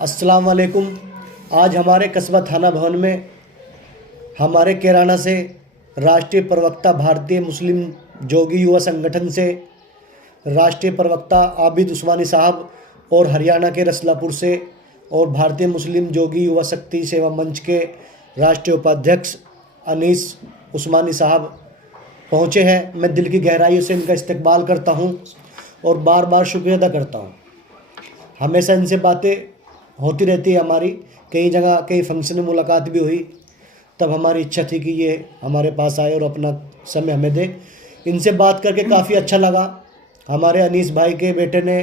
अस्सलाम वालेकुम। आज हमारे कस्बा थाना भवन में हमारे कैराना से राष्ट्रीय प्रवक्ता भारतीय मुस्लिम जोगी युवा संगठन से राष्ट्रीय प्रवक्ता आबिद उस्मानी साहब और हरियाणा के रसलापुर से और भारतीय मुस्लिम जोगी युवा शक्ति सेवा मंच के राष्ट्रीय उपाध्यक्ष अनीस उस्मानी साहब पहुँचे हैं। मैं दिल की गहराइयों से इनका इस्तकबाल करता हूँ और बार बार शुक्रिया अदा करता हूँ। हमेशा इनसे बातें होती रहती है हमारी, कई जगह कई फंक्शन में मुलाकात भी हुई। तब हमारी इच्छा थी कि ये हमारे पास आए और अपना समय हमें दे। इनसे बात करके काफ़ी अच्छा लगा। हमारे अनीस भाई के बेटे ने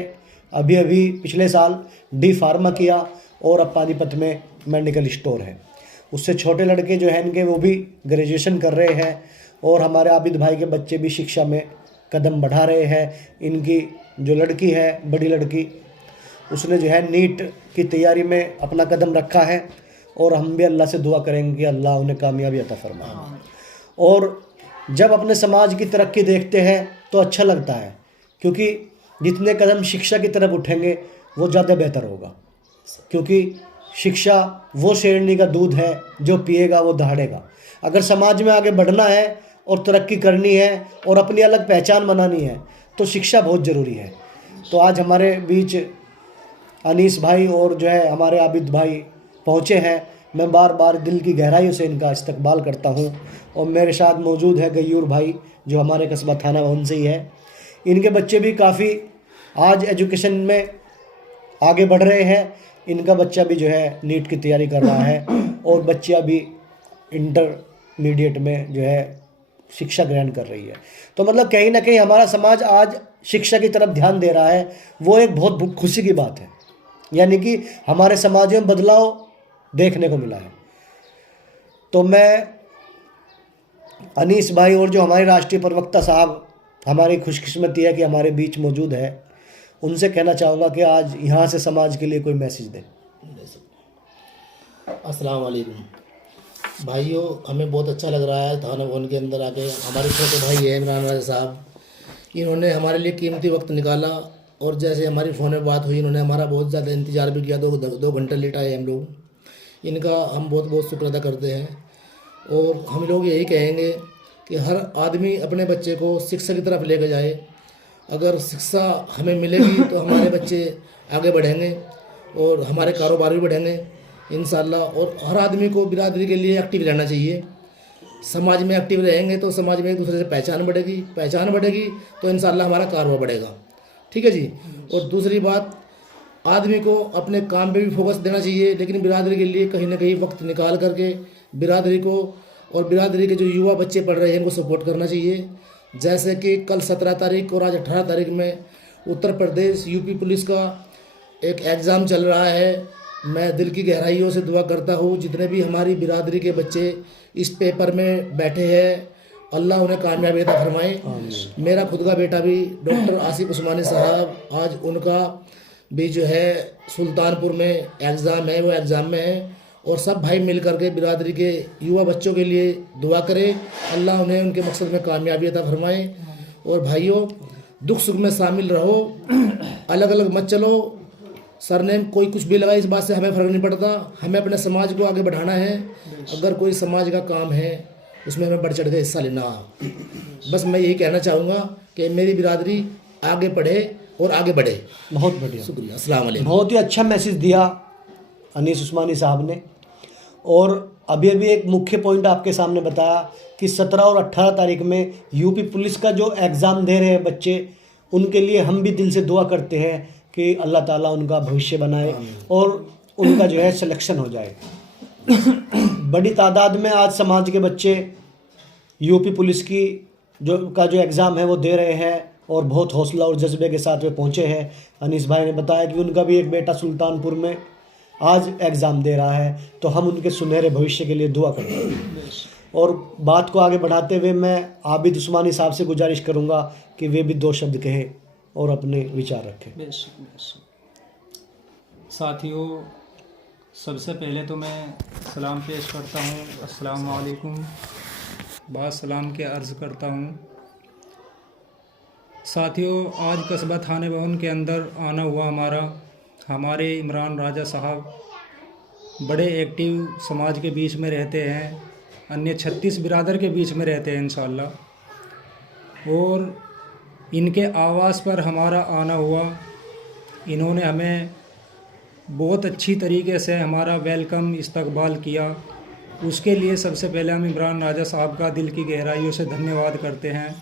अभी अभी पिछले साल डी फार्मा किया और अब पानीपत में मेडिकल स्टोर है। उससे छोटे लड़के जो हैं इनके वो भी ग्रेजुएशन कर रहे हैं और हमारे आबिद भाई के बच्चे भी शिक्षा में कदम बढ़ा रहे हैं। इनकी जो लड़की है, बड़ी लड़की, उसने जो है नीट की तैयारी में अपना कदम रखा है और हम भी अल्लाह से दुआ करेंगे कि अल्लाह उन्हें कामयाबी अता फरमाए। और जब अपने समाज की तरक्की देखते हैं तो अच्छा लगता है, क्योंकि जितने कदम शिक्षा की तरफ उठेंगे वो ज़्यादा बेहतर होगा। क्योंकि शिक्षा वो शेरनी का दूध है, जो पिएगा वो दहाड़ेगा। अगर समाज में आगे बढ़ना है और तरक्की करनी है और अपनी अलग पहचान बनानी है तो शिक्षा बहुत ज़रूरी है। तो आज हमारे बीच अनीस भाई और जो है हमारे आबिद भाई पहुँचे हैं। मैं बार बार दिल की गहराइयों से इनका इस्तकबाल करता हूँ। और मेरे साथ मौजूद है गयूर भाई, जो हमारे कस्बा थाना भवन से ही है। इनके बच्चे भी काफ़ी आज एजुकेशन में आगे बढ़ रहे हैं। इनका बच्चा भी जो है नीट की तैयारी कर रहा है और बच्चियाँ भी इंटरमीडिएट में जो है शिक्षा ग्रहण कर रही है। तो मतलब कहीं ना कहीं हमारा समाज आज शिक्षा की तरफ ध्यान दे रहा है, वो एक बहुत खुशी की बात है। यानी कि हमारे समाज में बदलाव देखने को मिला है। तो मैं अनीस भाई और जो हमारे राष्ट्रीय प्रवक्ता साहब, हमारी खुशकिस्मती है कि हमारे बीच मौजूद है, उनसे कहना चाहूँगा कि आज यहाँ से समाज के लिए कोई मैसेज दें। अस्सलाम वालेकुम भाइयों, हमें बहुत अच्छा लग रहा है थाना भवन के अंदर आके। हमारे छोटे भाई हैं इमरान राजा साहब, इन्होंने हमारे लिए कीमती वक्त निकाला और जैसे हमारी फ़ोन में बात हुई, इन्होंने हमारा बहुत ज़्यादा इंतज़ार भी किया। दो घंटे लेट आए हम लोग। इनका हम बहुत बहुत शुक्र अदा करते हैं। और हम लोग यही कहेंगे कि हर आदमी अपने बच्चे को शिक्षा की तरफ लेकर जाए। अगर शिक्षा हमें मिलेगी तो हमारे बच्चे आगे बढ़ेंगे और हमारे कारोबार भी बढ़ेंगे इंशाल्लाह। और हर आदमी को बिरादरी के लिए एक्टिव रहना चाहिए। समाज में एक्टिव रहेंगे तो समाज में एक दूसरे से पहचान बढ़ेगी तो इंशाल्लाह हमारा कारोबार बढ़ेगा। ठीक है जी। और दूसरी बात, आदमी को अपने काम पे भी फोकस देना चाहिए, लेकिन बिरादरी के लिए कहीं ना कहीं वक्त निकाल करके बिरादरी को और बिरादरी के जो युवा बच्चे पढ़ रहे हैं उनको सपोर्ट करना चाहिए। जैसे कि कल 17 तारीख और आज 18 तारीख में उत्तर प्रदेश यूपी पुलिस का एक एग्ज़ाम चल रहा है। मैं दिल की गहराइयों से दुआ करता हूँ जितने भी हमारी बिरादरी के बच्चे इस पेपर में बैठे हैं, अल्लाह उन्हें कामयाबी अता फरमाए। मेरा खुद का बेटा भी डॉक्टर आसिफ उस्मानी साहब, आज उनका भी जो है सुल्तानपुर में एग्ज़ाम है, वो एग्ज़ाम में है। और सब भाई मिल करके बिरादरी के युवा बच्चों के लिए दुआ करें, अल्लाह उन्हें उनके मकसद में कामयाबी अता फरमाए। और भाइयों, दुख सुख में शामिल रहो, अलग अलग मत चलो। सरनेम कोई कुछ भी लगाए, इस बात से हमें फ़र्क नहीं पड़ता। हमें अपने समाज को आगे बढ़ाना है। अगर कोई समाज का काम है उसमें हमें बढ़ चढ़ के हिस्सा लेना। बस मैं यही कहना चाहूँगा कि मेरी बिरादरी आगे बढ़े और आगे बढ़े। बहुत बढ़िया, शुक्रिया। अस्सलाम वालेकुम। बहुत ही अच्छा मैसेज दिया अनीस उस्मानी साहब ने। और अभी अभी एक मुख्य पॉइंट आपके सामने बताया कि 17 और 18 तारीख में यूपी पुलिस का जो एग्ज़ाम दे रहे हैं बच्चे, उनके लिए हम भी दिल से दुआ करते हैं कि अल्लाह ताला उनका भविष्य बनाए और उनका जो है सिलेक्शन हो जाए। बड़ी तादाद में आज समाज के बच्चे यूपी पुलिस की जो एग्ज़ाम है वो दे रहे हैं और बहुत हौसला और जज्बे के साथ वे पहुँचे हैं। अनीस भाई ने बताया कि उनका भी एक बेटा सुल्तानपुर में आज एग्ज़ाम दे रहा है, तो हम उनके सुनहरे भविष्य के लिए दुआ करते हैं। और बात को आगे बढ़ाते हुए मैं आबिद उस्मानी साहब से गुजारिश करूंगा कि वे भी दो शब्द कहें और अपने विचार रखें। बेशक। साथियों, सबसे पहले तो मैं सलाम पेश करता हूँ। अस्सलाम वालेकुम। बाद सलाम के अर्ज़ करता हूँ। साथियों, आज कस्बा थाने भवन के अंदर आना हुआ हमारा हमारे इमरान राजा साहब बड़े एक्टिव समाज के बीच में रहते हैं, अन्य 36 बिरादर के बीच में रहते हैं इंशाअल्लाह। और इनके आवाज़ पर हमारा आना हुआ, इन्होंने हमें बहुत अच्छी तरीके से हमारा वेलकम इस्तकबाल किया। उसके लिए सबसे पहले हम इमरान राजा साहब का दिल की गहराइयों से धन्यवाद करते हैं।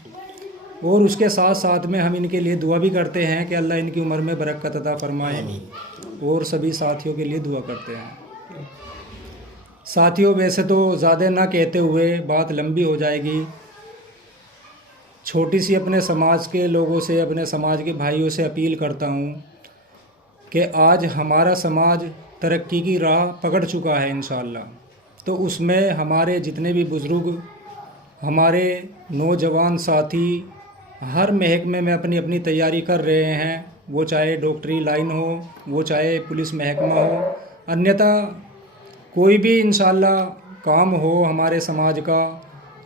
और उसके साथ साथ में हम इनके लिए दुआ भी करते हैं कि अल्लाह इनकी उम्र में बरकत अता फरमाए। और सभी साथियों के लिए दुआ करते हैं। साथियों, वैसे तो ज़्यादा ना कहते हुए बात लंबी हो जाएगी, छोटी सी अपने समाज के लोगों से, अपने समाज के भाइयों से अपील करता हूँ कि आज हमारा समाज तरक्की की राह पकड़ चुका है इंशाअल्लाह। तो उसमें हमारे जितने भी बुज़ुर्ग, हमारे नौजवान साथी हर महकमे में अपनी अपनी तैयारी कर रहे हैं, वो चाहे डॉक्टरी लाइन हो, वो चाहे पुलिस महकमा हो, अन्यथा कोई भी इंशाअल्लाह काम हो हमारे समाज का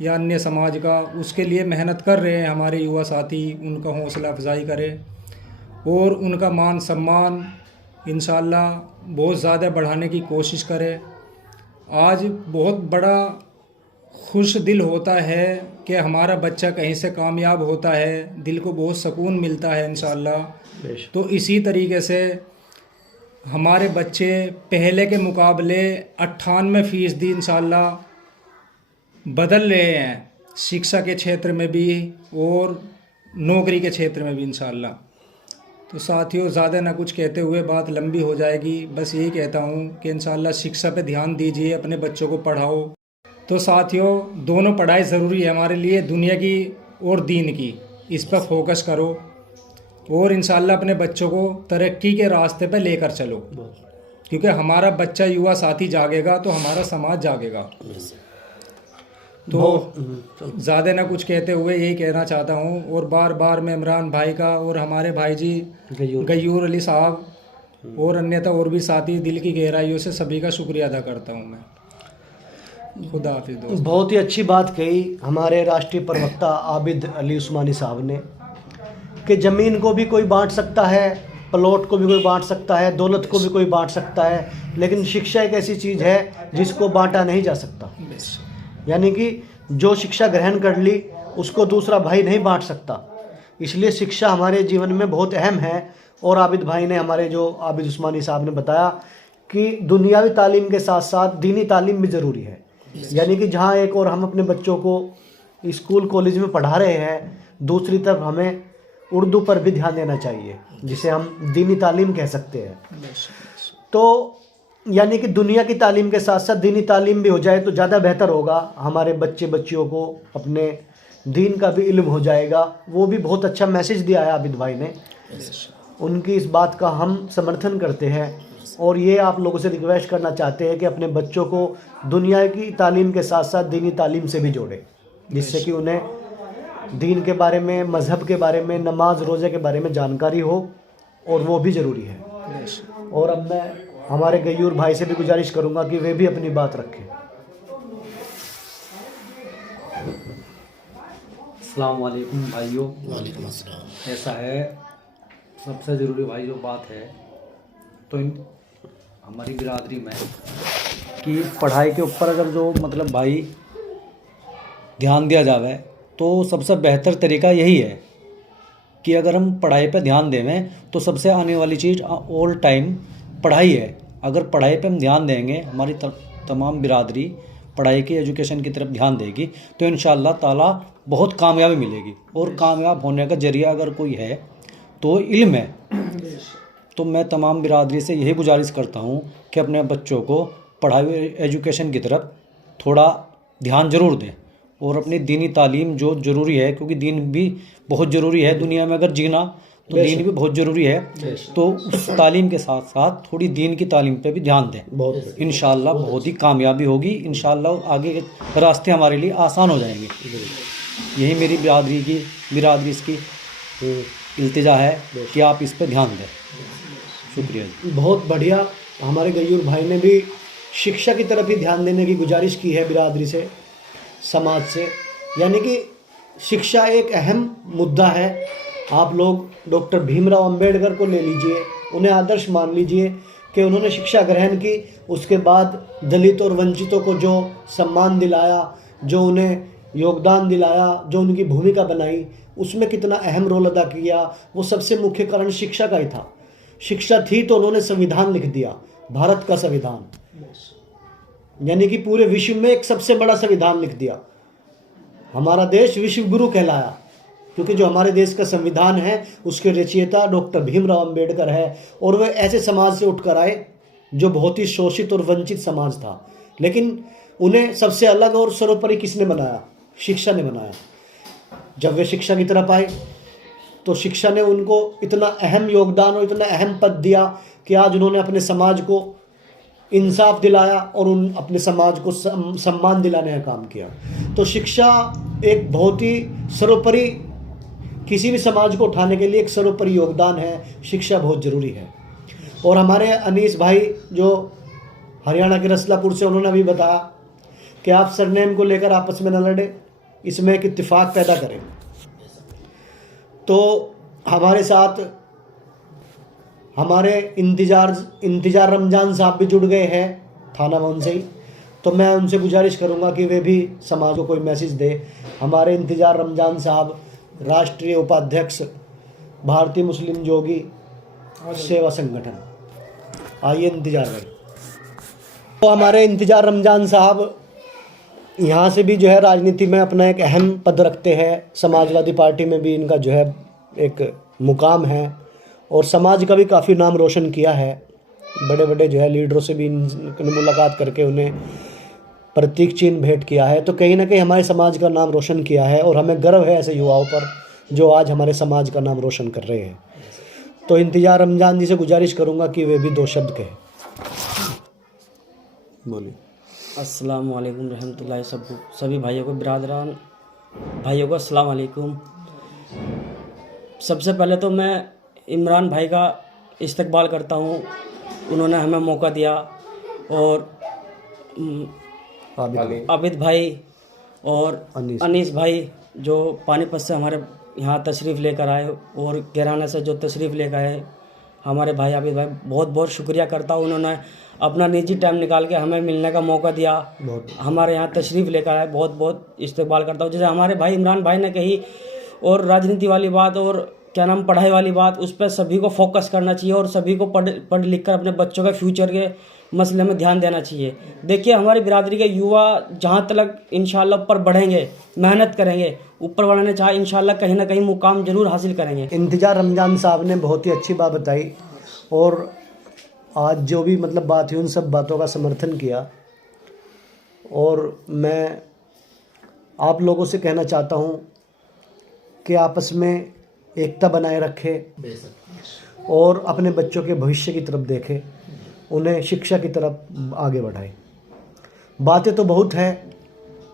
या अन्य समाज का, उसके लिए मेहनत कर रहे हैं हमारे युवा साथी। उनका हौसला अफजाई करें और उनका मान सम्मान इंशाअल्लाह बहुत ज़्यादा बढ़ाने की कोशिश करें। आज बहुत बड़ा खुश दिल होता है कि हमारा बच्चा कहीं से कामयाब होता है, दिल को बहुत सुकून मिलता है इंशाअल्लाह। तो इसी तरीके से हमारे बच्चे पहले के मुकाबले 98% इंशाअल्लाह बदल रहे हैं, शिक्षा के क्षेत्र में भी और नौकरी के क्षेत्र में भी इंशाअल्लाह। तो साथियों, ज़्यादा ना कुछ कहते हुए बात लंबी हो जाएगी, बस यही कहता हूँ कि इंशाअल्लाह शिक्षा पे ध्यान दीजिए, अपने बच्चों को पढ़ाओ। तो साथियों, दोनों पढ़ाई ज़रूरी है हमारे लिए, दुनिया की और दीन की, इस पर फोकस करो और इंशाअल्लाह अपने बच्चों को तरक्की के रास्ते पे लेकर चलो, क्योंकि हमारा बच्चा युवा साथी जागेगा तो हमारा समाज जागेगा। तो ज़्यादा ना कुछ कहते हुए यही कहना चाहता हूँ। और बार बार मैं इमरान भाई का और हमारे भाई जी गयूर अली साहब और अन्यथा और भी साथी दिल की गहराइयों से सभी का शुक्रिया अदा करता हूँ मैं। खुदा हाफिज़ दोस्त। बहुत ही अच्छी बात कही हमारे राष्ट्रीय प्रवक्ता आबिद अली उस्मानी साहब ने कि ज़मीन को भी कोई बांट सकता है, प्लॉट को भी कोई बांट सकता है, दौलत को भी कोई बांट सकता है, लेकिन शिक्षा एक ऐसी चीज़ है जिसको बांटा नहीं जा सकता। यानी कि जो शिक्षा ग्रहण कर ली उसको दूसरा भाई नहीं बांट सकता। इसलिए शिक्षा हमारे जीवन में बहुत अहम है। और आबिद भाई ने, हमारे जो आबिद उस्मानी साहब ने बताया कि दुनियावी तालीम के साथ साथ दीनी तालीम भी ज़रूरी है। यानी कि जहाँ एक और हम अपने बच्चों को स्कूल कॉलेज में पढ़ा रहे हैं, दूसरी तरफ हमें उर्दू पर भी ध्यान देना चाहिए, जिसे हम दीनी तालीम कह सकते हैं। तो यानी कि दुनिया की तालीम के साथ साथ दीनी तालीम भी हो जाए तो ज़्यादा बेहतर होगा। हमारे बच्चे बच्चियों को अपने दीन का भी इल्म हो जाएगा। वो भी बहुत अच्छा मैसेज दिया है आबिद भाई ने, उनकी इस बात का हम समर्थन करते हैं। और ये आप लोगों से रिक्वेस्ट करना चाहते हैं कि अपने बच्चों को दुनिया की तालीम के साथ साथ दीनी तालीम से भी जोड़ें, जिससे कि उन्हें दीन के बारे में, मज़हब के बारे में, नमाज रोज़े के बारे में जानकारी हो, और वो भी ज़रूरी है। और अब मैं हमारे गयूर भाई से भी गुजारिश करूंगा कि वे भी अपनी बात रखें। अस्सलाम वालेकुम भाइयों। वालेकुम अस्सलाम। ऐसा है, सबसे ज़रूरी भाई जो बात है तो हमारी बिरादरी में कि पढ़ाई के ऊपर अगर जो मतलब भाई ध्यान दिया जावे तो सबसे बेहतर तरीका यही है कि अगर हम पढ़ाई पे ध्यान देवें तो सबसे आने वाली चीज़ ऑल टाइम पढ़ाई है। अगर पढ़ाई पे हम ध्यान देंगे, हमारी तमाम बिरादरी पढ़ाई की, एजुकेशन की तरफ ध्यान देगी तो इंशाअल्लाह ताला बहुत कामयाबी मिलेगी। और कामयाब होने का जरिया अगर कोई है तो इल्म है। तो मैं तमाम बिरादरी से यही गुजारिश करता हूँ कि अपने बच्चों को पढ़ाई एजुकेशन की तरफ थोड़ा ध्यान ज़रूर दें और अपनी दीनी तालीम जो ज़रूरी है, क्योंकि दीन भी बहुत ज़रूरी है दुनिया में अगर जीना, तो दीन भी बहुत ज़रूरी है। तो उस तालीम के साथ साथ थोड़ी दीन की तालीम पे भी ध्यान दें। इंशाअल्लाह बहुत ही कामयाबी होगी। इंशाअल्लाह आगे के रास्ते हमारे लिए आसान हो जाएंगे। यही मेरी बिरादरी इसकी इल्तिजा है कि आप इस पर ध्यान दें। शुक्रिया जी। बहुत बढ़िया। हमारे गयूर भाई ने भी शिक्षा की तरफ ही ध्यान देने की गुजारिश की है बिरादरी से, समाज से। यानी कि शिक्षा एक अहम मुद्दा है आप लोग डॉक्टर भीमराव अंबेडकर को ले लीजिए, उन्हें आदर्श मान लीजिए कि उन्होंने शिक्षा ग्रहण की, उसके बाद दलित और वंचितों को जो सम्मान दिलाया, जो उन्हें योगदान दिलाया, जो उनकी भूमिका बनाई, उसमें कितना अहम रोल अदा किया, वो सबसे मुख्य कारण शिक्षा का ही था। शिक्षा थी तो उन्होंने संविधान लिख दिया, भारत का संविधान, यानी कि पूरे विश्व में एक सबसे बड़ा संविधान लिख दिया। हमारा देश विश्व गुरु कहलाया, क्योंकि जो हमारे देश का संविधान है उसके रचयिता डॉक्टर भीमराव अंबेडकर है। और वे ऐसे समाज से उठकर आए जो बहुत ही शोषित और वंचित समाज था, लेकिन उन्हें सबसे अलग और सर्वोपरि किसने बनाया? शिक्षा ने बनाया। जब वे शिक्षा की तरफ आए तो शिक्षा ने उनको इतना अहम योगदान और इतना अहम पद दिया कि आज उन्होंने अपने समाज को इंसाफ दिलाया और उन अपने समाज को सम्मान दिलाने का काम किया। तो शिक्षा एक बहुत ही सर्वोपरि, किसी भी समाज को उठाने के लिए एक सर्वोपरि योगदान है। शिक्षा बहुत ज़रूरी है। और हमारे अनीस भाई जो हरियाणा के रसलापुर से, उन्होंने अभी बताया कि आप सरनेम को लेकर आपस में न लड़े, इसमें एक इत्तेफाक पैदा करें। तो हमारे साथ हमारे इंतजार रमजान साहब भी जुड़ गए हैं थाना भवन से ही, तो मैं उनसे गुजारिश करूंगा कि वे भी समाज को कोई मैसेज दे। हमारे इंतजार रमजान साहब राष्ट्रीय उपाध्यक्ष भारतीय मुस्लिम जोगी सेवा संगठन, आइए इंतजार भाई। तो हमारे इंतजार रमजान साहब यहाँ से भी जो है राजनीति में अपना एक अहम पद रखते हैं। समाजवादी पार्टी में भी इनका जो है एक मुकाम है और समाज का भी काफ़ी नाम रोशन किया है। बड़े बड़े जो है लीडरों से भी इन्होंने मुलाकात करके उन्हें प्रतीक चिन्ह भेंट किया है। तो कहीं ना कहीं हमारे समाज का नाम रोशन किया है और हमें गर्व है ऐसे युवाओं पर जो आज हमारे समाज का नाम रोशन कर रहे हैं। तो इंतजार रमजान जी से गुजारिश करूँगा कि वे भी दो शब्द कहें। बोलिए। अस्सलाम वालेकुम रहमतुल्लाहि सभी भाइयों को, बिरादरान भाइयों को अस्सलाम वालेकुम। सबसे पहले तो मैं इमरान भाई का इस्तकबाल करता हूँ, उन्होंने हमें मौका दिया। और आबिद भाई और अनीस भाई जो पानीपत से हमारे यहाँ तशरीफ़ लेकर आए और कैराना से जो तशरीफ़ लेकर आए, हमारे भाई आबिद भाई बहुत बहुत शुक्रिया करता हूँ। उन्होंने अपना निजी टाइम निकाल के हमें मिलने का मौका दिया, हमारे यहाँ तशरीफ़ लेकर आए, बहुत बहुत इस्तकबाल करता हूँ। जैसे हमारे भाई इमरान भाई ने कही, और राजनीति वाली बात और क्या नाम पढ़ाई वाली बात, उस पर सभी को फोकस करना चाहिए और सभी को पढ़ लिख कर अपने बच्चों के फ्यूचर के मसले में ध्यान देना चाहिए। देखिए हमारी बिरादरी के युवा जहाँ तक इंशाल्लाह ऊपर बढ़ेंगे, मेहनत करेंगे, ऊपर वाला ने चाहे इंशाल्लाह कहीं ना कहीं मुकाम जरूर हासिल करेंगे। इंतजार रमजान साहब ने बहुत ही अच्छी बात बताई और आज जो भी मतलब बात हुई उन सब बातों का समर्थन किया। और मैं आप लोगों से कहना चाहता हूँ कि आपस में एकता बनाए रखें और अपने बच्चों के भविष्य की तरफ देखें, उन्हें शिक्षा की तरफ आगे बढ़ाएं। बातें तो बहुत हैं,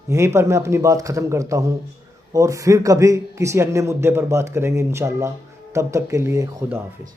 यहीं पर मैं अपनी बात ख़त्म करता हूँ और फिर कभी किसी अन्य मुद्दे पर बात करेंगे इंशाअल्लाह। तब तक के लिए खुदा हाफिज़।